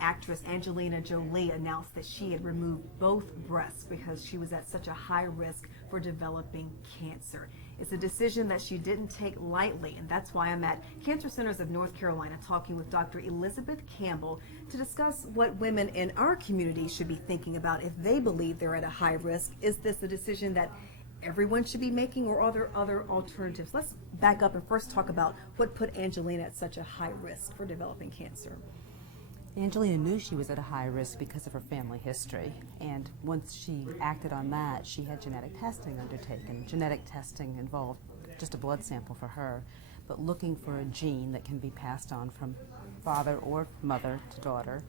actress Angelina Jolie announced that she had removed both breasts because she was at such a high risk for developing cancer. It's a decision that she didn't take lightly, and that's why I'm at Cancer Centers of North Carolina talking with Dr. Elizabeth Campbell to discuss what women in our community should be thinking about if they believe they're at a high risk. Is this a decision that everyone should be making, or are there other alternatives? Let's back up and first talk about what put Angelina at such a high risk for developing cancer. Angelina knew she was at a high risk because of her family history, and once she acted on that, she had genetic testing undertaken. Genetic testing involved just a blood sample for her, but looking for a gene that can be passed on from father or mother to daughter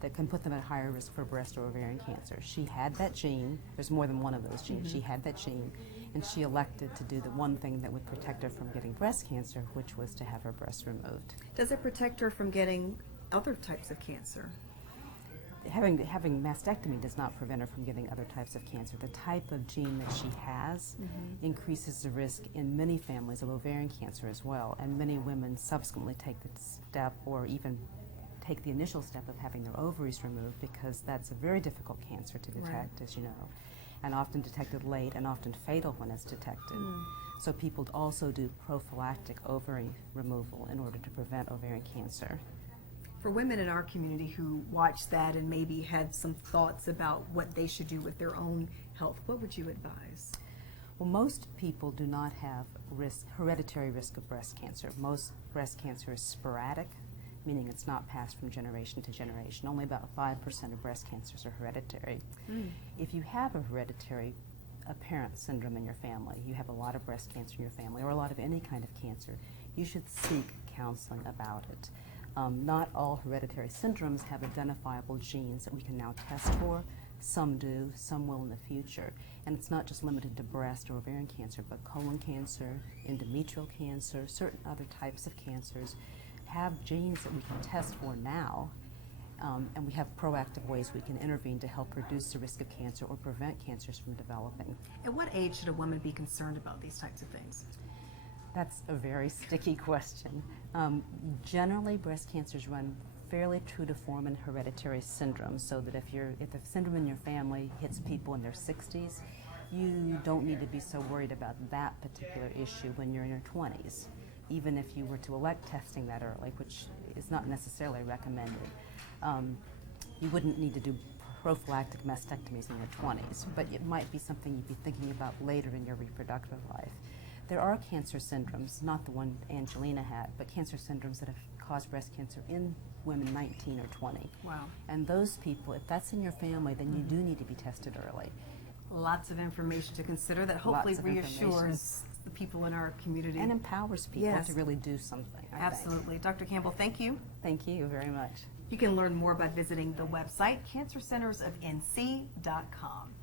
that can put them at higher risk for breast or ovarian cancer. She had that gene. There's more than one of those genes. She had that gene, and she elected to do the one thing that would protect her from getting breast cancer, which was to have her breast removed. Does it protect her from getting other types of cancer? Having mastectomy does not prevent her from getting other types of cancer. The type of gene that she has increases the risk in many families of ovarian cancer as well, and many women subsequently take the step or even take the initial step of having their ovaries removed, because that's a very difficult cancer to detect, as you know, and often detected late and often fatal when it's detected. So people also do prophylactic ovary removal in order to prevent ovarian cancer. For women in our community who watched that and maybe had some thoughts about what they should do with their own health, what would you advise? Well, most people do not have hereditary risk of breast cancer. Most breast cancer is sporadic, meaning it's not passed from generation to generation. Only about 5% of breast cancers are hereditary. If you have a hereditary parent syndrome in your family, you have a lot of breast cancer in your family, or a lot of any kind of cancer, you should seek counseling about it. Not all hereditary syndromes have identifiable genes that we can now test for. Some do, some will in the future. And it's not just limited to breast or ovarian cancer, but colon cancer, endometrial cancer, certain other types of cancers have genes that we can test for now, and we have proactive ways we can intervene to help reduce the risk of cancer or prevent cancers from developing. At what age should a woman be concerned about these types of things? That's a very sticky question. Generally, breast cancers run fairly true to form in hereditary syndromes, so that if the syndrome in your family hits people in their 60s, you don't need to be so worried about that particular issue when you're in your 20s, even if you were to elect testing that early, which is not necessarily recommended. You wouldn't need to do prophylactic mastectomies in your 20s, but it might be something you'd be thinking about later in your reproductive life. There are cancer syndromes, not the one Angelina had, but cancer syndromes that have caused breast cancer in women 19 or 20. Wow. And those people, if that's in your family, then you do need to be tested early. Lots of information to consider that hopefully reassures the people in our community. And empowers people to really do something, I think. Absolutely. Dr. Campbell, thank you. Thank you very much. You can learn more by visiting the website cancercentersofnc.com.